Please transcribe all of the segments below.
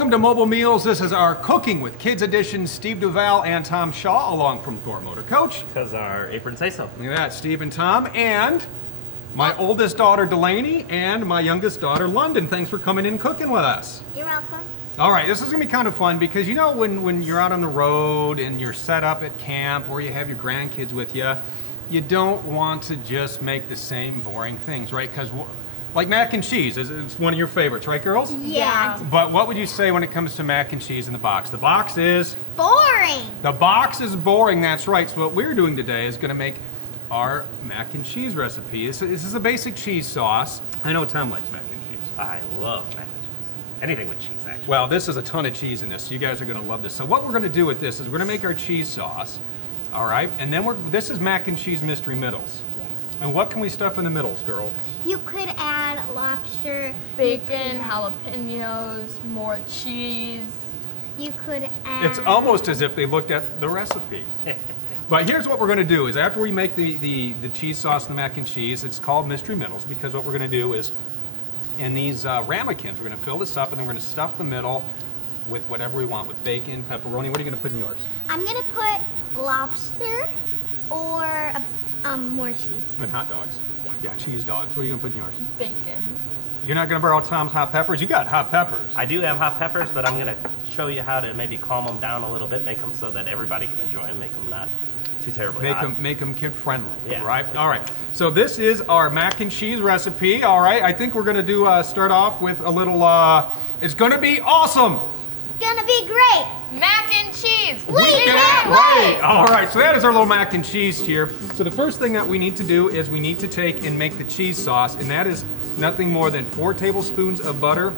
Welcome to Mobile Meals. This is our Cooking with Kids edition. Steve Duval and Tom Shaw along from Thor Motor Coach. Because our aprons say so. Look at that, Steve and Tom, and my oldest daughter Delaney and my youngest daughter London. Thanks for coming in and cooking with us. You're welcome. All right, this is gonna be kind of fun because you know when you're out on the road and you're set up at camp or you have your grandkids with you, you don't want to just make the same boring things, right? Because like mac and cheese is one of your favorites, right, girls? Yeah. But what would you say when it comes to mac and cheese in the box? The box is? Boring. The box is boring, that's right. So what we're doing today is gonna make our mac and cheese recipe. This is a basic cheese sauce. I know Tom likes mac and cheese. I love mac and cheese. Anything with cheese, actually. Well, this is a ton of cheese in this, so you guys are gonna love this. So what we're gonna do with this is we're gonna make our cheese sauce, all right? And then this is mac and cheese mystery middles. Yes. And what can we stuff in the middles, girl? You could add lobster. Bacon, jalapenos, more cheese. You could add. It's almost as if they looked at the recipe. But here's what we're gonna do is after we make the cheese sauce and the mac and cheese, it's called mystery middles because what we're gonna do is in these ramekins, we're gonna fill this up and then we're gonna stuff the middle with whatever we want, with bacon, pepperoni. What are you gonna put in yours? I'm gonna put lobster or more cheese. And hot dogs. Yeah. Yeah, cheese dogs. What are you gonna put in yours? Bacon. You're not gonna borrow Tom's hot peppers? You got hot peppers. I do have hot peppers, but I'm going to show you how to maybe calm them down a little bit, make them so that everybody can enjoy them, make them not too terribly hot. Make them kid friendly, Yeah. right? All right, so this is our mac and cheese recipe, all right? I think we're gonna do, start off with a little, it's gonna be awesome. Gonna be great. Mac and cheese. We can't wait. All right, so that is our little mac and cheese here. So the first thing that we need to do is we need to take and make the cheese sauce, and that is nothing more than 4 tablespoons of butter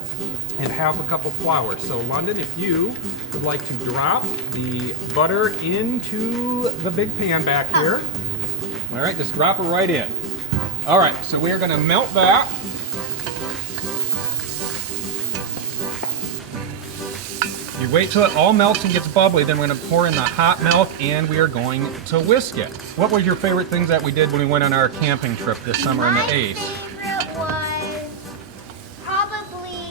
and half a cup of flour. So London, if you would like to drop the butter into the big pan back here. All right, just drop it right in. All right, so we are gonna melt that. You wait till it all melts and gets bubbly, then we're gonna pour in the hot milk and we are going to whisk it. What were your favorite things that we did when we went on our camping trip this summer in My the Ace? favorite was probably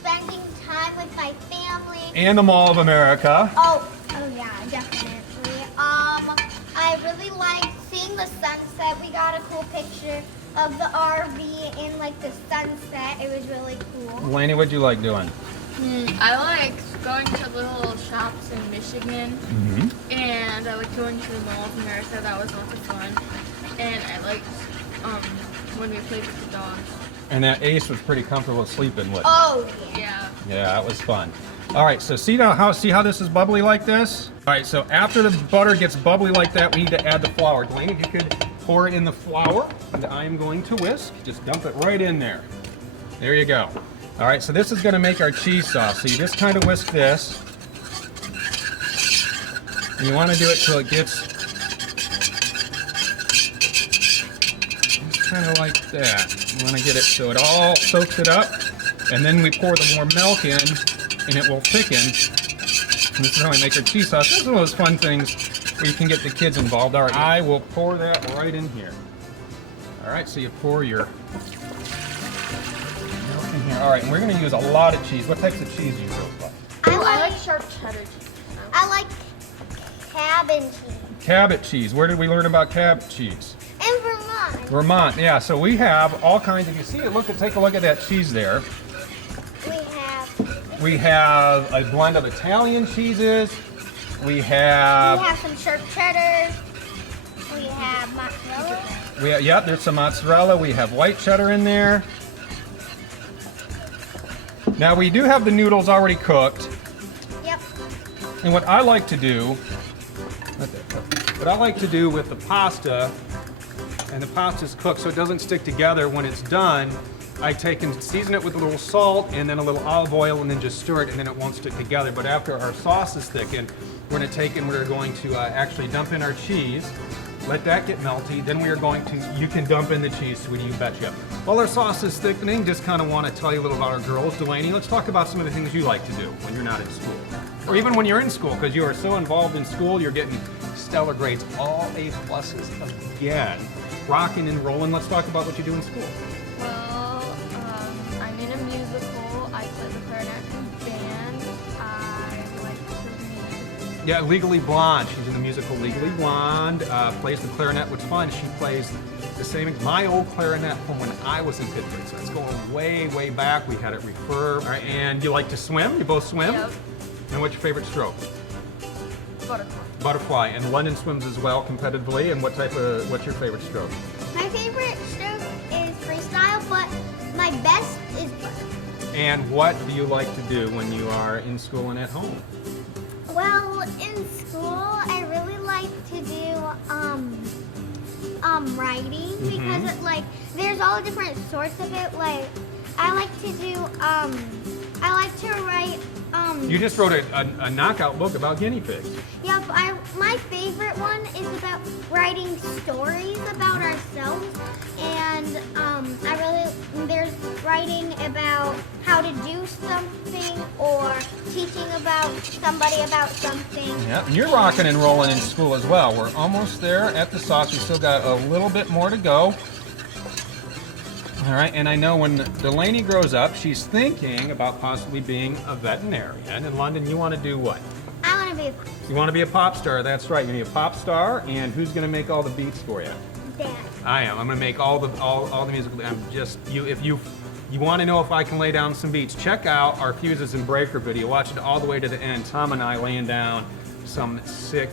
spending time with my family. And the Mall of America. Oh yeah, definitely. I really liked seeing the sunset. We got a cool picture of the RV in like the sunset. It was really cool. Laney, what'd you like doing? I like going to little shops in Michigan, and I like going to the Mall of America. That was lots of fun, and I liked when we played with the dogs. And that Ace was pretty comfortable sleeping with. Oh yeah. Yeah. Yeah, that was fun. All right, so see how this is bubbly like this? All right, so after the butter gets bubbly like that, we need to add the flour. Delaney, if you could pour it in the flour, and I am going to whisk. Just dump it right in there. There you go. All right, so this is gonna make our cheese sauce. So you just kind of whisk this. And you wanna do it till it gets just kind of like that. You wanna get it so it all soaks it up. And then we pour the more milk in and it will thicken. And this is how we make our cheese sauce. This is one of those fun things where you can get the kids involved. All right, I will pour that right in here. All right, so you pour your milk in here. All right, and we're gonna use a lot of cheese. What types of cheese do you girls like? I like sharp cheddar cheese. I like cabin cheese. Cabot cheese. Where did we learn about cabot cheese? In Vermont. Vermont, yeah. So we have all kinds of, you see it, take a look at that cheese there. We have a blend of Italian cheeses. We have some sharp cheddar. We have mozzarella. Yep, there's some mozzarella. We have white cheddar in there. Now we do have the noodles already cooked. Yep. And what I like to do with the pasta, and the pasta's cooked so it doesn't stick together when it's done, I take and season it with a little salt and then a little olive oil and then just stir it and then it won't stick together. But after our sauce is thickened, we're going to actually dump in our cheese, let that get melty, then you can dump in the cheese, sweetie, you betcha. While our sauce is thickening, just kind of want to tell you a little about our girls. Delaney, let's talk about some of the things you like to do when you're not in school. Or even when you're in school, because you are so involved in school, you're getting stellar grades, all A pluses again. Rocking and rolling. Let's talk about what you do in school. Well, I'm in a musical. I play the clarinet in band. Yeah, Legally Blonde. She's in the musical Legally Blonde. Plays the clarinet. What's fun, she plays the same, my old clarinet from when I was in fifth grade. So it's going way, way back. We had it refurbed. All right, and you like to swim? You both swim? Yep. And what's your favorite stroke? Butterfly. Butterfly. And London swims as well competitively. And what's your favorite stroke? My favorite stroke is freestyle, but my best is butterfly. And what do you like to do when you are in school and at home? Well, in school, I really like to do writing because it, like, there's all different sorts of it. Like, I like to do I like to write You just wrote a knockout book about guinea pigs. Yep, my favorite one is about writing stories about ourselves, and there's writing about how to do something or teaching about somebody about something. Yeah, and you're rocking and rolling in school as well. We're almost there at the sauce. We still got a little bit more to go. All right, and I know when Delaney grows up, she's thinking about possibly being a veterinarian. In London, you want to do what? I want to be a You want to be a pop star. That's right. You're going to be a pop star, and who's going to make all the beats for you? dad. I am. I'm going to make all the musical. I'm just you. If you want to know if I can lay down some beats, check out our Fuses and Breaker video. Watch it all the way to the end. Tom and I laying down some sick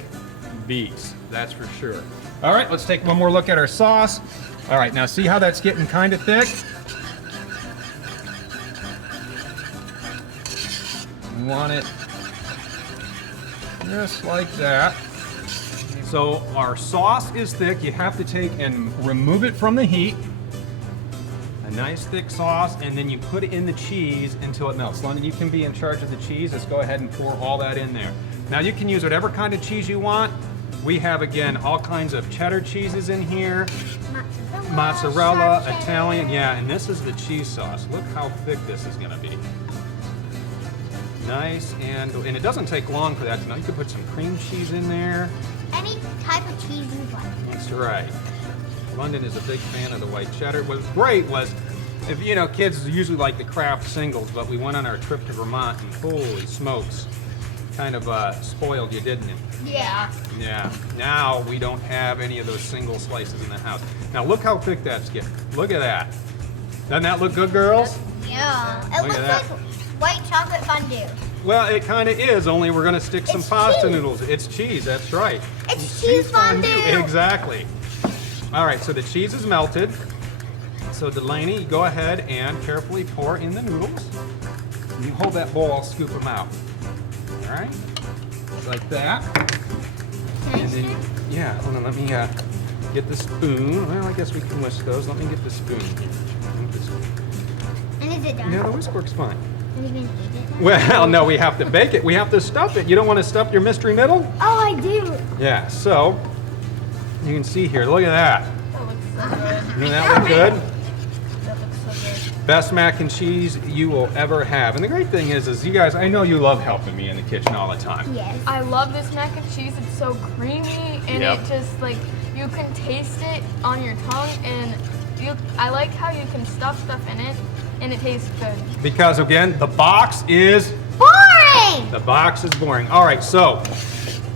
beats. That's for sure. All right, let's take one more look at our sauce. All right, now see how that's getting kind of thick? You want it just like that. So our sauce is thick. You have to take and remove it from the heat. A nice thick sauce, and then you put it in the cheese until it melts. London, you can be in charge of the cheese. Let's go ahead and pour all that in there. Now you can use whatever kind of cheese you want. We have, again, all kinds of cheddar cheeses in here. Mozzarella, sharp Italian, cheddar. yeah, and this is the cheese sauce. Look how thick this is gonna be. Nice, and it doesn't take long for that to melt. You could put some cream cheese in there. Any type of cheese you like. That's right. London is a big fan of the white cheddar. What was great was, if you know, kids usually like the Kraft singles, but we went on our trip to Vermont and holy smokes, kind of spoiled you, didn't it? Yeah. Yeah. Now we don't have any of those single slices in the house. Now look how thick that's getting. Look at that. Doesn't that look good, girls? Yeah. It Look looks at that. like white chocolate fondue. Well, it kind of is, only we're going to stick some It's pasta cheese. noodles. It's cheese, that's right. It's cheese fondue. Exactly. All right, so the cheese is melted. So Delaney, go ahead and carefully pour in the noodles. You hold that bowl, I'll scoop them out. All right, like that. Can I And then, stir? yeah, hold on, let me get the spoon. Well, I guess we can whisk those. Let me get the spoon. And is it done? No, the whisk works fine. Are you gonna eat it now? Well, no, we have to bake it. We have to stuff it. You don't want to stuff your mystery middle? Oh, I do. Yeah, so you can see here, look at that. That looks so good. Doesn't that look good? That looks so good. Best mac and cheese you will ever have. And the great thing is you guys, I know you love helping me in the kitchen all the time. Yes. I love this mac and cheese. It's so creamy, and Yep. it just like you can taste it on your tongue, and I like how you can stuff stuff in it, and it tastes good. Because again, the box is Boring. boring. All right, so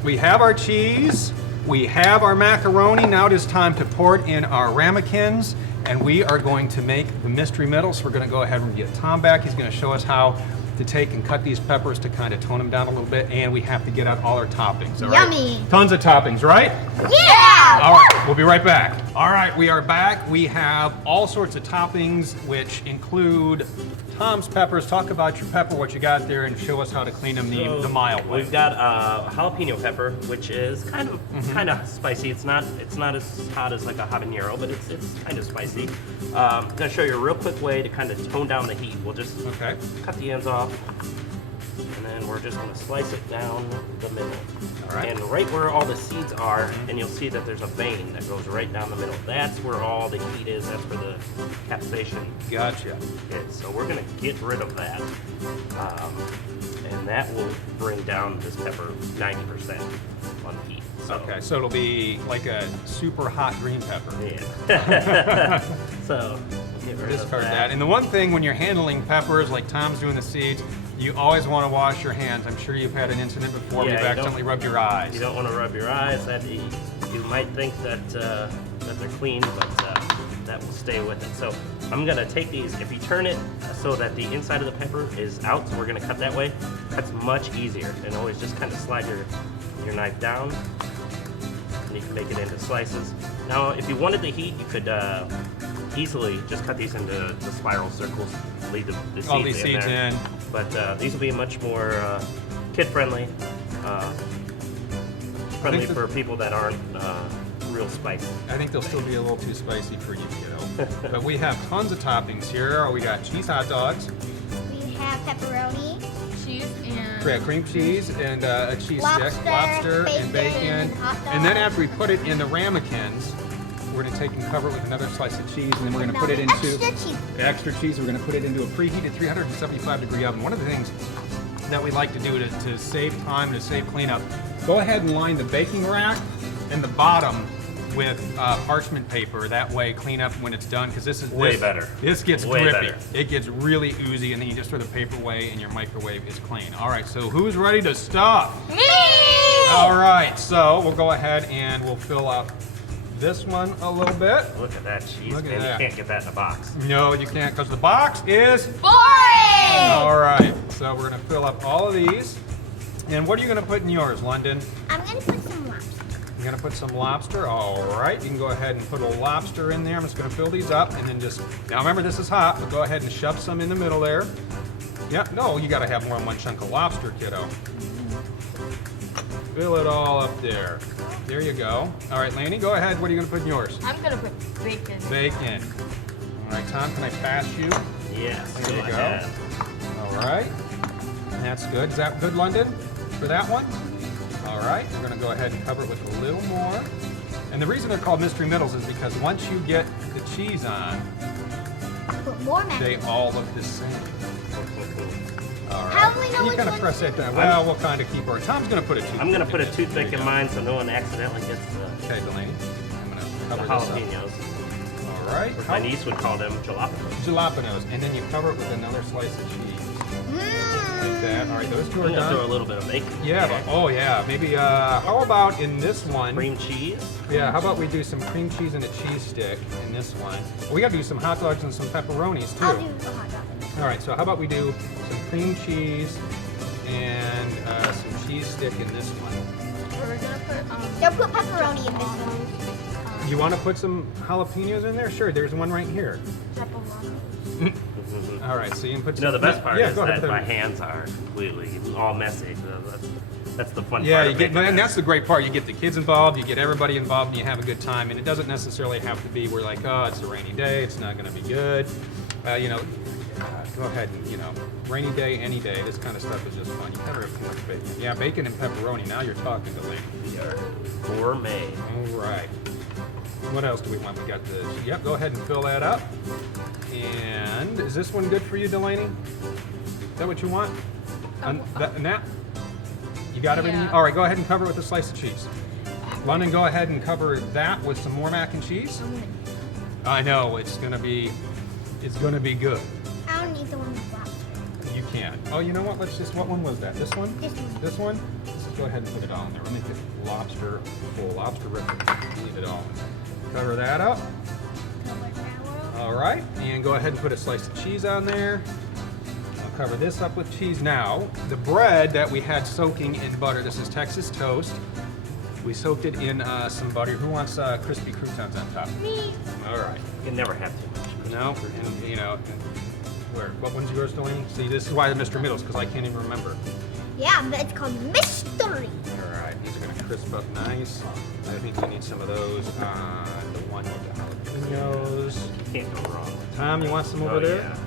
we have our cheese, we have our macaroni. Now it is time to pour it in our ramekins, and we are going to make the mystery middle. So we're going to go ahead and get Tom back. He's going to show us how to take and cut these peppers to kind of tone them down a little bit, and we have to get out all our toppings. All right? Yummy. Tons of toppings, right? Yeah. All right, we'll be right back. All right, we are back. We have all sorts of toppings, which include Tom's peppers. Talk about your pepper, what you got there, and show us how to clean them the mild way. We've got jalapeno pepper, which is kind of spicy. It's not as hot as like a habanero, but it's kind of spicy. I'm gonna show you a real quick way to kind of tone down the heat. We'll just Okay. cut the ends off, and then we're just gonna slice it down the middle. All right. And right where all the seeds are, and you'll see that there's a vein that goes right down the middle. That's where all the heat is. That's where the capsaicin Gotcha. is. So we're gonna get rid of that, and that will bring down this pepper 90% on the heat. So, Okay, so it'll be like a super hot green pepper. Yeah. So we'll get rid of Discard that. And the one thing when you're handling peppers, like Tom's doing the seeds, You always want to wash your hands. I'm sure you've had an incident before where Yeah, you've you don't- accidentally rubbed your eyes. You don't want to rub your eyes. You might think that that they're clean, but that will stay with it. So I'm gonna take these. If you turn it so that the inside of the pepper is out, so we're gonna cut that way. That's much easier. And always just kind of slide your knife down, and you can make it into slices. Now, if you wanted the heat, you could easily just cut these into the spiral circles. Leave the seeds All these seeds there. in. But these will be much more kid-friendly, friendly that- for people that aren't real spicy. I think they'll still be a little too spicy for you, kiddo. But we have tons of toppings here. We got cheese hot dogs, We have pepperoni, Cheese and we have cream cheese, and a cheese Lobster, stick, lobster, and bacon, bacon. hot And then dogs. after we put it in the ramekins, we're gonna take and cover it with another slice of cheese, and then we're gonna put it into extra cheese. extra cheese. We're gonna put it into a preheated 375-degree oven. One of the things that we like to do to save time, to save cleanup, go ahead and line the baking rack and the bottom with parchment paper. That way, cleanup when it's done, because this is Way better. This gets Way drippy. better. It gets really oozy, and then you just throw the paper away, and your microwave is clean. All right, so who's ready to stuff? me. All right, so we'll go ahead and we'll fill up this one a little bit. Look at that cheese, Look at man. that. You can't get that in a box. No, you can't, because the box is Boring. all right. So we're gonna fill up all of these. And what are you gonna put in yours, London? I'm gonna put some lobster. You're gonna put some lobster. All right, you can go ahead and put a lobster in there. I'm just gonna fill these up, and then just now remember this is hot, but go ahead and shove some in the middle there. Yeah, no, you gotta have more than one chunk of lobster, kiddo. Fill it all up there. There you go. All right, Laney, go ahead. What are you gonna put in yours? I'm gonna put bacon. Bacon. All right, Tom, can I pass you? Yes, There you go. ahead. All right. That's good. Is that good, London, for that one? All right. We're going to go ahead and cover it with a little more. And the reason they're called mystery middles is because once you get the cheese on, Put more they macaroni. all look the same. All right. How do we know you which kind of one's press that down. Well, we'll kind of keep our. Tom's going to put a toothpick. I'm gonna put a there. toothpick There in you mine so no one accidentally gets go. Okay, Delaney. I'm going to the cover this up. jalapenos. All right. My niece would call them jalapenos. Jalapenos. And then you cover it with another slice of cheese. Like that. All right, those two are I'm gonna throw a done. little bit of bacon. Yeah, there. but, oh yeah, maybe, how about in this one? Cream cheese. Yeah, how about we do some cream cheese and a cheese stick in this one? We gotta do some hot dogs and some pepperonis I'll too. do the hot dog. All right, so how about we do some cream cheese and some cheese stick in this one? We're gonna put They'll put pepperoni in this one. You wanna put some jalapenos in there? Sure, there's one right here. pepperoni. All right, so you can put You know, the some- best part yeah, is go ahead, that put my them- hands are completely all messy. That's the fun Yeah, part. you of get, making and this. that's the great part. You get the kids involved, you get everybody involved, and you have a good time. And it doesn't necessarily have to be we're like, oh, it's a rainy day, it's not going to be good. Go ahead and rainy day, any day. This kind of stuff is just fun. You never have too much bacon. Yeah, bacon and pepperoni. Now you're talking to me. We are gourmet. All right. What else do we want? We got the. Yep. Go ahead and fill that up. And is this one good for you, Delaney? Is that what you want? And that? You got everything? Yeah. All right, go ahead and cover it with a slice of cheese. London, go ahead and cover that with some more mac and cheese. I know, it's gonna be good. I don't need the one with lobster. You can. Oh, you know what? What one was that? This one? This one. This one? Let's just go ahead and put it all in there. We'll make it full lobster ripple. Leave it all in there. Cover that up. All right, and go ahead and put a slice of cheese on there. I'll cover this up with cheese. Now, the bread that we had soaking in butter, this is Texas toast. We soaked it in some butter. Who wants crispy croutons on top? Me. All right. You can never have too much. No, and what one's yours, Delaney? See, this is why the Mr. Middles, because I can't even remember. Yeah, but it's called mystery. All right, these are gonna crisp up nice. I think you need some of those on the one with the jalapenos. You can't go wrong. Tom, you want some over Oh, there? yeah.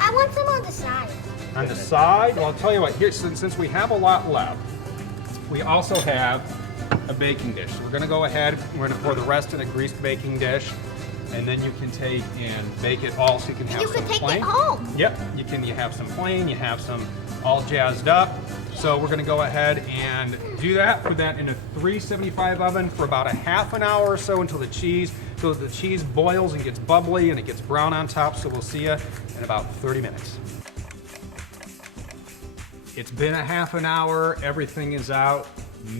I want some on the side. On the side, well, I'll tell you what, here, since we have a lot left, we also have a baking dish. So we're gonna go ahead, we're gonna pour the rest in a greased baking dish, and then you can take and bake it all so you can have You some can take plain. it home. Yep, you have some plain, you have some all jazzed up. So we're gonna go ahead and do that, put that in a 375 oven for about a half an hour or so until the cheese boils and gets bubbly and it gets brown on top. So we'll see you in about 30 minutes. It's been a half an hour. Everything is out.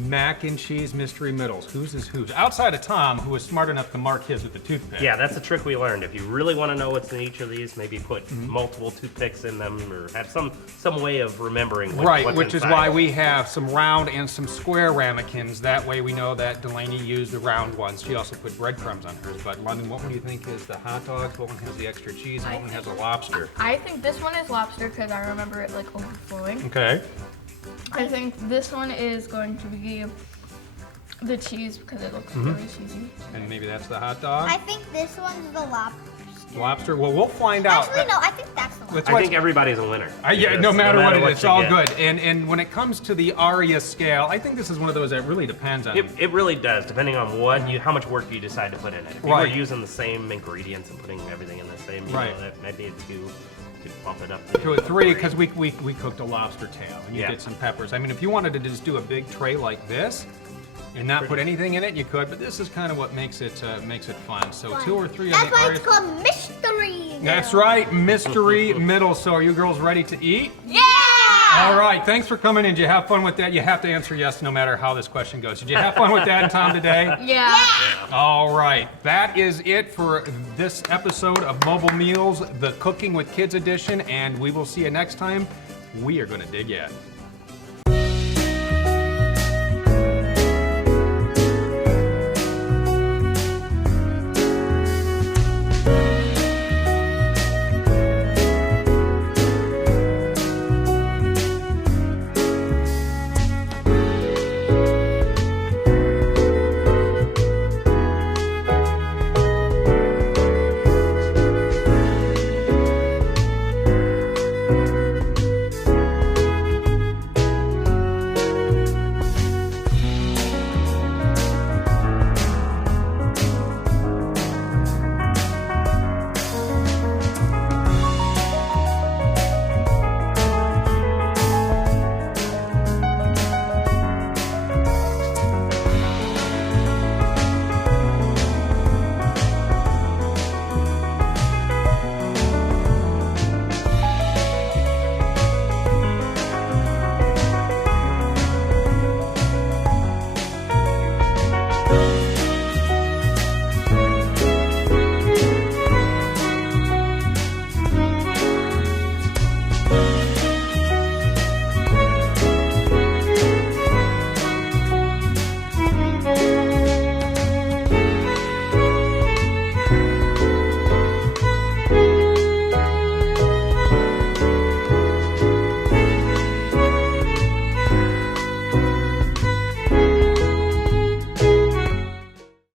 Mac and cheese mystery middles. Whose is whose? Outside of Tom, who was smart enough to mark his with the toothpick. Yeah, that's a trick we learned. If you really want to know what's in each of these, maybe put multiple toothpicks in them, or have some way of remembering Right, what's which inside. is why we have some round and some square ramekins. That way we know that Delaney used the round ones. She also put breadcrumbs on hers. But London, what one do you think is the hot dogs? What one has the extra cheese? And what one has a lobster? I think this one is lobster because I remember it like overflowing. Okay. I think this one is going to be the cheese because it looks really cheesy. And maybe that's the hot dog? I think this one's the lobster. Lobster? Well, we'll find out. Actually, no, I think that's the one. That's I why think everybody's a winner. yeah, Because no matter what it is, it's you all get. good. And when it comes to the Aria scale, I think this is one of those that really depends on. It really does, depending on how much work you decide to put in it. If you Right. were using the same ingredients and putting everything in the same, you Right. know, that maybe a 2, you could bump it up to a 3 because we cooked a lobster tail and you Yeah. did some peppers. I mean, if you wanted to just do a big tray like this and not put anything in it, you could. But this is kind of what makes it fun. So 2 or 3. That's on the why Aria. it's called mystery. That's right, mystery middle. So are you girls ready to eat? Yeah! All right, thanks for coming in. Did you have fun with that? You have to answer yes no matter how this question goes. Did you have fun with Dad and Tom today? Yeah. All right, that is it for this episode of Mobile Meals, the Cooking with Kids edition, and we will see you next time. We are going to dig in.